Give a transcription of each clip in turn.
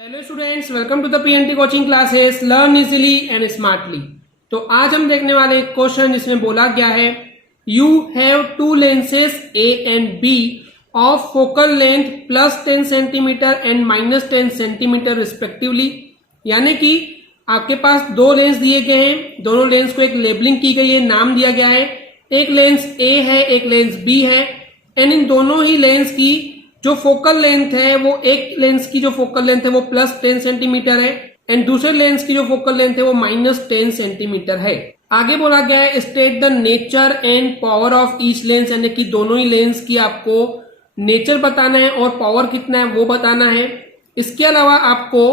Hello students, welcome to the PNT coaching classes learn easily and smartly. तो आज हम देखने वाले एक क्वेश्चन जिसमें बोला गया है you have two lenses A and B of focal length plus 10 centimetre and minus 10 centimetre respectively. यानी कि आपके पास दो लेंस दिए गए हैं, दोनों लेंस को एक लेबलिंग की गई है, नाम दिया गया है। एक लेंस ए है, एक लेंस बी है एंड इन दोनों ही लेंस की जो फोकल लेंथ है वो एक लेंस की जो फोकल लेंथ है वो प्लस 10 सेंटीमीटर है एंड दूसरे लेंस की जो फोकल लेंथ है वो माइनस 10 सेंटीमीटर है। आगे बोला गया है state the nature and power of each lens, यानी कि दोनों ही लेंस की आपको नेचर बताना है और पावर कितना है वो बताना है। इसके अलावा आपको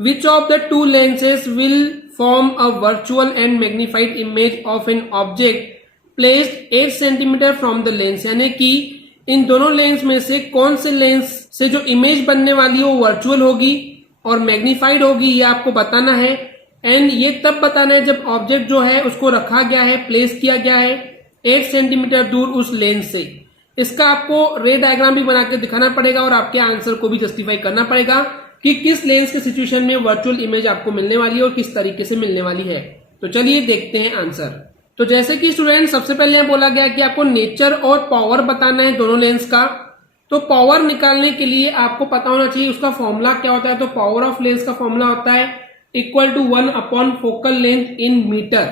which of the two lenses will form a virtual and magnified image of an object placed 8 centimetre from the lens, यानी कि इन दोनों लेंस में से कौन से लेंस से जो इमेज बनने वाली है वो वर्चुअल होगी और मैग्निफाइड होगी, ये आपको बताना है। एंड ये तब बताना है जब ऑब्जेक्ट जो है उसको रखा गया है, प्लेस किया गया है 8 सेंटीमीटर दूर उस लेंस से। इसका आपको रे डायग्राम भी बना के दिखाना पड़ेगा और आपके आंसर को भी जस्टिफाई करना पड़ेगा कि किस लेंस के सिचुएशन में वर्चुअल इमेज आपको मिलने वाली है और किस तरीके से मिलने वाली है। तो चलिए देखते हैं आंसर। तो जैसे कि स्टूडेंट सबसे पहले यहाँ बोला गया कि आपको नेचर और पावर बताना है दोनों लेंस का। तो पावर निकालने के लिए आपको पता होना चाहिए उसका फॉर्मूला क्या होता है। तो पावर ऑफ लेंस का फॉर्मूला होता है equal to 1 upon focal length in metre.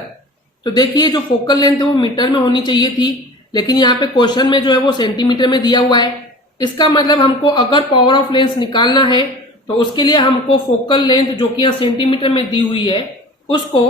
तो देखिए जो फोकल लेंथ है वो मीटर में होनी चाहिए थी, लेकिन यहाँ पे क्वेश्चन में जो है वो सेंटीमीटर में दिया हुआ है। इसका मतलब हमको अगर पावर ऑफ लेंस निकालना है तो उसके लिए हमको फोकल लेंथ जो कि यहाँ सेंटीमीटर में दी हुई है उसको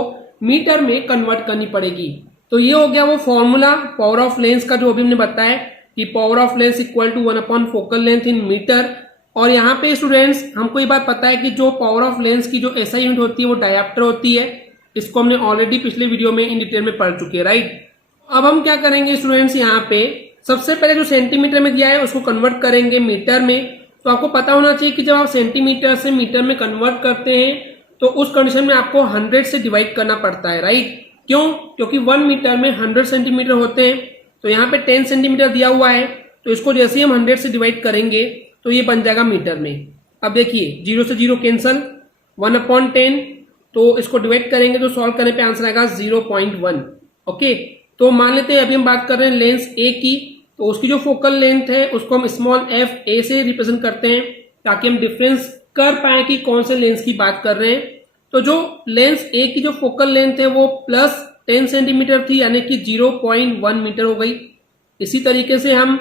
मीटर में कन्वर्ट करनी पड़ेगी। तो ये हो गया वो फॉर्मूला पावर ऑफ लेंस का जो अभी हमने बताया कि power of lens equal to 1 upon focal length in metre. और यहाँ पे स्टूडेंट्स हमको ये बात पता है कि जो पावर ऑफ लेंस की जो एसआई यूनिट होती है वो डायप्टर होती है। इसको हमने ऑलरेडी पिछले वीडियो में इन डिटेल में पढ़ चुके हैं, राइट। अब हम क्या करेंगे स्टूडेंट्स, यहाँ पे सबसे पहले जो सेंटीमीटर में दिया है उसको कन्वर्ट करेंगे मीटर में। तो आपको पता होना चाहिए कि जब आप सेंटीमीटर से मीटर में कन्वर्ट करते हैं तो उस कंडीशन में आपको 100 से डिवाइड करना पड़ता है, राइट। क्यों? क्योंकि 1 मीटर में 100 सेंटीमीटर होते हैं। तो यहाँ पे 10 सेंटीमीटर दिया हुआ है, तो इसको जैसे ही हम 100 से डिवाइड करेंगे तो ये बन जाएगा मीटर में। अब देखिए 0 से 0 कैंसल, 1 अपॉन 10, तो इसको डिवाइड करेंगे तो सॉल्व करने पे आंसर आएगा 0.1। ओके, तो मान लेते हैं अभी हम बात कर रहे हैं लेंस ए की, तो उसकी जो फोकल लेंथ है उसको हम स्मॉल एफ ए से रिप्रेजेंट करते हैं ताकि हम डिफरेंस कर पाए कि कौन से लेंस की बात कर रहे हैं। तो जो लेंस ए की जो फोकल लेंथ है वो प्लस 10 सेंटीमीटर थी, यानी कि 0.1 मीटर हो गई। इसी तरीके से हम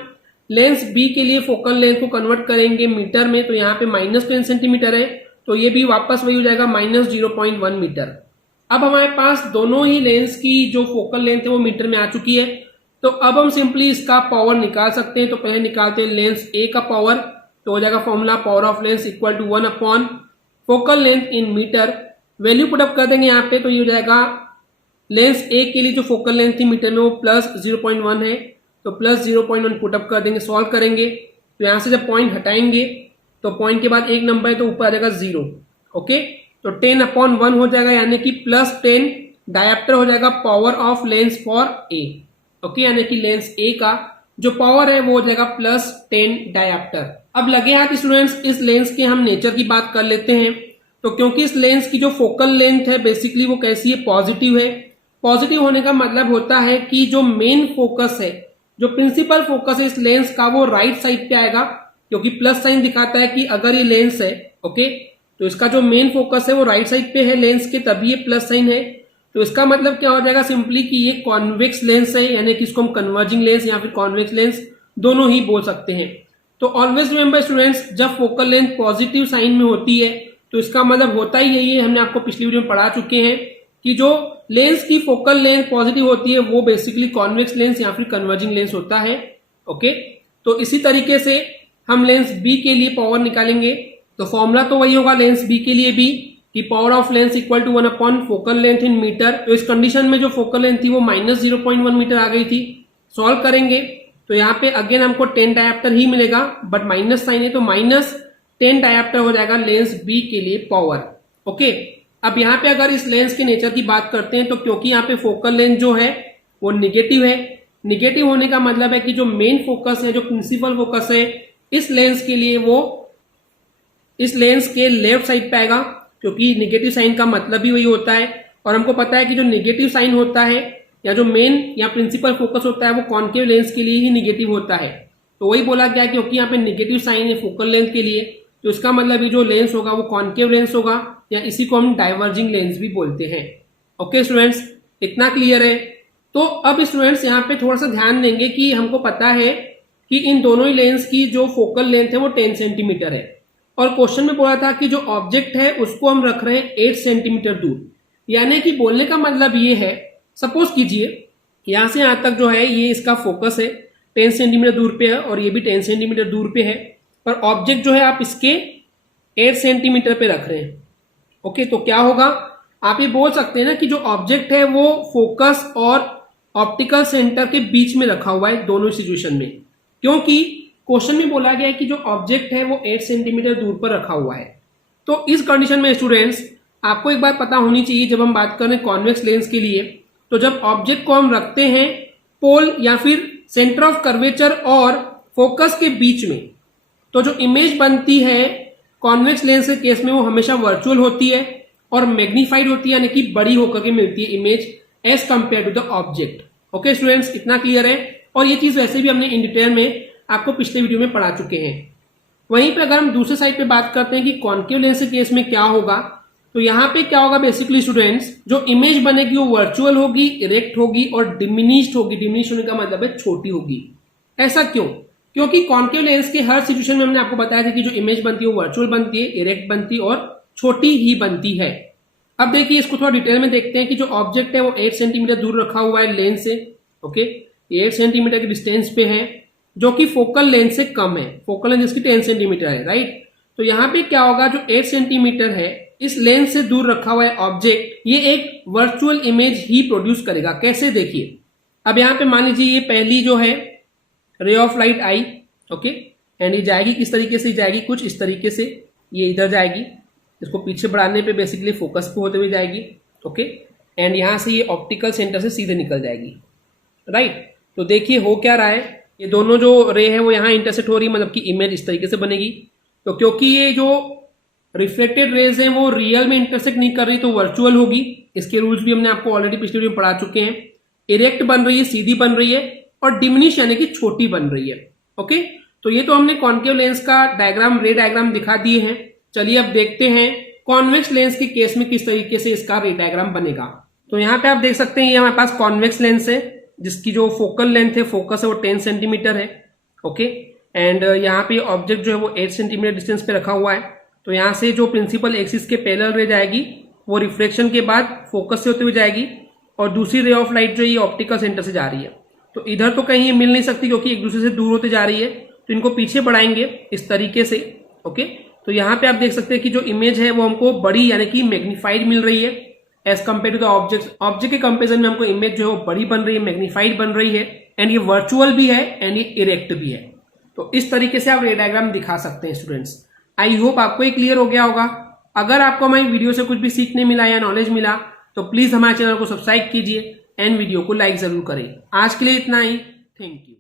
लेंस बी के लिए फोकल लेंथ को कन्वर्ट करेंगे मीटर में, तो यहाँ पे माइनस 10 सेंटीमीटर है, तो ये भी वापस वही हो जाएगा माइनस 0.1 मीटर। अब हमारे पास दोनों ही लेंस की जो फोकल लेंथ है वो मीटर में आ चुकी है। तो अब हम सिंपली इसका पावर निकाल सकते हैं। तो पहले निकालते हैं लेंस ए का पावर, तो हो जाएगा formula power of lens equal to 1 upon focal length in metre. Value put up कर देंगे यहाँ पे, तो ये हो जाएगा लेंस ए के लिए जो फोकल लेंथ थी मीटर में वो प्लस 0.1 है, तो प्लस 0.1 पुटअप कर देंगे, सॉल्व करेंगे। तो यहाँ से जब पॉइंट हटाएंगे तो पॉइंट के बाद एक नंबर है तो ऊपर आ जाएगा 0। ओके, तो 10 अपॉन 1 हो जाएगा, यानी कि प्लस 10 डायप्टर हो जाएगा power of lens for a. Okay, यानी कि लेंस ए का जो पावर है वो हो जाएगा प्लस 10 डायप्टर। अब लगे हाथ स्टूडेंट्स इस लेंस के हम नेचर की बात कर लेते हैं। तो क्योंकि इस लेंस की जो फोकल लेंथ है बेसिकली वो कैसी है, पॉजिटिव है। पॉजिटिव होने का मतलब होता है कि जो मेन फोकस है, जो प्रिंसिपल फोकस है इस लेंस का वो राइट साइड पे आएगा, क्योंकि प्लस साइन दिखाता है कि अगर ये लेंस है, ओके, तो इसका जो मेन फोकस है वो राइट साइड पे है लेंस के, तभी ये प्लस साइन है। तो इसका मतलब क्या हो जाएगा सिंपली कि ये कॉन्वेक्स लेंस है, यानी कि इसको हम कन्वर्जिंग लेंस या फिर कॉन्वेक्स लेंस दोनों ही बोल सकते हैं। तो ऑलवेज रिमेंबर स्टूडेंट्स, जब फोकल लेंथ पॉजिटिव साइन में होती है तो इसका मतलब होता ही यही है, हमने आपको पिछली वीडियो में पढ़ा चुके हैं कि जो लेंस की फोकल लेंथ पॉजिटिव होती है वो बेसिकली कॉन्वेक्स लेंस या फिर कन्वर्जिंग लेंस होता है। ओके, तो इसी तरीके से हम लेंस बी के लिए पावर निकालेंगे। तो फॉर्मूला तो वही होगा लेंस बी के लिए भी कि power of lens equal to 1 upon focal length in metre. तो इस कंडीशन में जो फोकल लेंथ थी वो माइनस 0.1 मीटर आ गई थी। सॉल्व करेंगे तो यहाँ पे अगेन हमको 10 डायप्टर ही मिलेगा, बट माइनस साइन है तो माइनस 10 डायप्टर हो जाएगा लेंस बी के लिए पावर। ओके, अब यहाँ पे अगर इस लेंस के नेचर की बात करते हैं तो क्योंकि यहाँ पे फोकल लेंथ जो है वो निगेटिव है, निगेटिव होने का मतलब है कि जो मेन फोकस है, जो प्रिंसिपल फोकस है इस लेंस के लिए वो इस लेंस के लेफ्ट साइड पे आएगा, क्योंकि निगेटिव साइन का मतलब ही वही होता है। और हमको पता है कि जो निगेटिव साइन होता है या जो मेन या प्रिंसिपल फोकस होता है वो कॉन्केव लेंस के लिए ही निगेटिव होता है। तो वही बोला गया क्योंकि यहाँ पे निगेटिव साइन है फोकल लेंथ के लिए, तो इसका मतलब ये जो लेंस होगा वो कॉन्केव लेंस होगा, या इसी को हम डाइवर्जिंग लेंस भी बोलते हैं। ओके स्टूडेंट्स, इतना क्लियर है। तो अब स्टूडेंट्स यहाँ पे थोड़ा सा ध्यान देंगे कि हमको पता है कि इन दोनों ही लेंस की जो फोकल लेंथ है वो 10 सेंटीमीटर है, और क्वेश्चन में बोला था कि जो ऑब्जेक्ट है उसको हम रख रहे हैं 8 सेंटीमीटर दूर। यानी कि बोलने का मतलब ये है, सपोज कीजिए यहां से यहां तक जो है ये इसका फोकस है 10 सेंटीमीटर दूर पे है, और ये भी 10 सेंटीमीटर दूर पे है, पर ऑब्जेक्ट जो है आप इसके 8 सेंटीमीटर पे रख रहे हैं। ओके, तो क्या होगा, आप ये बोल सकते हैं ना कि जो ऑब्जेक्ट है वो फोकस और ऑप्टिकल सेंटर के बीच में रखा हुआ है दोनों सिचुएशन में, क्योंकि क्वेश्चन में बोला गया है कि जो ऑब्जेक्ट है वो 8 सेंटीमीटर दूर पर रखा हुआ है। तो इस कंडीशन में स्टूडेंट्स आपको एक बात पता होनी चाहिए, जब हम बात करें कॉन्वेक्स लेंस के लिए, तो जब ऑब्जेक्ट को हम रखते हैं पोल या फिर सेंटर ऑफ कर्वेचर और फोकस के बीच में, तो जो इमेज बनती है कॉन्वेक्स लेंस के केस में वो हमेशा वर्चुअल होती है और मैग्नीफाइड होती है, यानी कि बड़ी होकर के मिलती है image as compare to the object. Okay students, इतना क्लियर है। और ये चीज वैसे भी हमने इन डिटेल में आपको पिछले वीडियो में पढ़ा चुके हैं। वहीं पे अगर हम दूसरे साइड पे बात करते हैं कि कॉन्केव लेंस के केस में क्या होगा, तो यहाँ पे क्या होगा बेसिकली स्टूडेंट्स, जो इमेज बनेगी वो वर्चुअल होगी, इरेक्ट होगी और डिमिनिश्ड होगी। डिमिनिश होने का मतलब है छोटी होगी। ऐसा क्यों? क्योंकि कॉन्केव लेंस के हर सिचुएशन में हमने आपको बताया था कि जो इमेज बनती है वो वर्चुअल बनती है, इरेक्ट बनती है और छोटी ही बनती है। अब देखिए इसको थोड़ा डिटेल में देखते हैं कि जो ऑब्जेक्ट है वो 8 सेंटीमीटर दूर रखा हुआ है लेंस से। ओके, 8 सेंटीमीटर के डिस्टेंस पे है, जो कि फोकल लेंथ से कम है। फोकल लेंथ इसकी 10 सेंटीमीटर है, राइट। तो यहाँ पे क्या होगा, जो 8 सेंटीमीटर है इस लेंस से दूर रखा हुआ है ऑब्जेक्ट, ये एक वर्चुअल इमेज ही प्रोड्यूस करेगा। कैसे, देखिए अब यहाँ पे मान लीजिए ये पहली जो है ray of light I, okay, and ये जाएगी किस तरीके से जाएगी, कुछ इस तरीके से, ये इधर जाएगी, इसको पीछे बढ़ाने पे बेसिकली फोकस पे होते हुए जाएगी। ओके, एंड यहां से ये ऑप्टिकल सेंटर से सीधे निकल जाएगी, राइट। तो देखिए हो क्या रहा है, ये दोनों जो रे है वो यहाँ इंटरसेक्ट हो रही है, मतलब कि इमेज इस तरीके से बनेगी। तो क्योंकि ये जो रिफ्लेक्टेड रेज है वो रियल में इंटरसेक्ट नहीं कर रही तो वर्चुअल होगी। इसके रूल्स भी हमने आपको ऑलरेडी पिछले वीडियो में पढ़ा चुके हैं। इरेक्ट बन रही है, सीधी बन रही है, और डिमिनिश यानी कि छोटी बन रही है। ओके, तो ये तो हमने कॉन्केव लेंस का डायग्राम, रे डायग्राम दिखा दिए हैं। चलिए अब देखते हैं कॉन्वेक्स लेंस के केस में किस तरीके से इसका रे डायग्राम बनेगा। तो यहाँ पे आप देख सकते हैं ये हमारे पास कॉन्वेक्स लेंस है जिसकी जो फोकल लेंथ है, फोकस है वो 10 सेंटीमीटर है। ओके, एंड यहाँ पे ऑब्जेक्ट जो है वो 8 सेंटीमीटर डिस्टेंस पे रखा हुआ है। तो यहाँ से जो प्रिंसिपल एक्सिस के पैरेलल रे जाएगी वो रिफ्लेक्शन के बाद फोकस से होते हुए जाएगी, और दूसरी रे ऑफ लाइट जो ये ऑप्टिकल सेंटर से जा रही है। तो इधर तो कहीं ये मिल नहीं सकती क्योंकि एक दूसरे से दूर होते जा रही है, तो इनको पीछे बढ़ाएंगे इस तरीके से। ओके, तो यहाँ पे आप देख सकते हैं कि जो इमेज है वो हमको बड़ी यानी कि मैग्नीफाइड मिल रही है as compare to the object. Object के कंपेरिजन में हमको इमेज जो है वो बड़ी बन रही है, मैग्नीफाइड बन रही है, एंड ये वर्चुअल भी है एंड ये इरेक्ट भी है। तो इस तरीके से आप रे डायग्राम दिखा सकते हैं स्टूडेंट्स। आई होप आपको ये क्लियर हो गया होगा। अगर आपको हमारी वीडियो से कुछ भी सीखने मिला या नॉलेज मिला तो प्लीज हमारे चैनल को सब्सक्राइब कीजिए एंड वीडियो को लाइक जरूर करें। आज के लिए इतना ही, थैंक यू।